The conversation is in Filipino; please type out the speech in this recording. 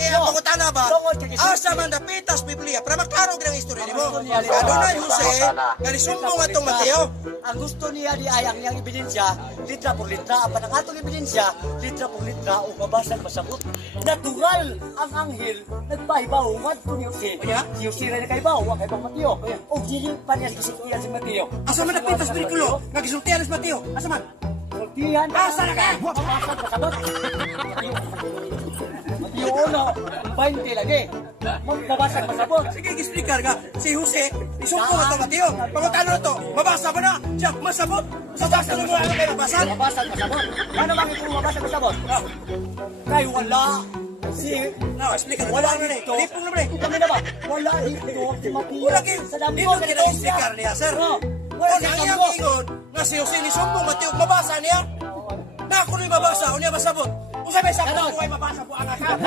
Kaya ang pangutana ba, asa man dapitas Biblia, para maklaro ng istorya ni mo. Adonai Jose, nga nisumbong atong Mateo. Ang gusto niya di ay ang iyang ebidensya, litra por litra, ang panangatong ebidensya, litra por litra, o mabasag masabot. Natural ang anghel, nagpaibaw, ngadto ni Jose. Si Jose rin nagkaibaw, ang kaibang Mateo. O dili pa niya gisultihan si Mateo. Asa man dapitas perikulo, nga gisultihan si Mateo. Asa man? Sultihan. Asa na ka? Mabasag masabot. Mateo uno, 20 lagi. Mabasag masabot. Sige, explicar ka. Si Jose, isumbong atong Mateo. Pangutana na to, mabasa ba na? Siya, masabot. Sa basa mo ano kayo mabasa? Mabasag masabot. Ano bang ito mabasag masabot? Kay wala. No, explicar. Wala dito. Lipong naman eh. Kami na ba? Wala dito si Mateo. Wala kayo. Sa dami Dito kina-explicar niya, sir. Wala Kung ang iyang ingon, nga si Jose ni sumbong Mateo, mabasa niya. Na ako na'y mabasa, o niya masabot. Kung sabi sa ako, ay mabasa po ang aking.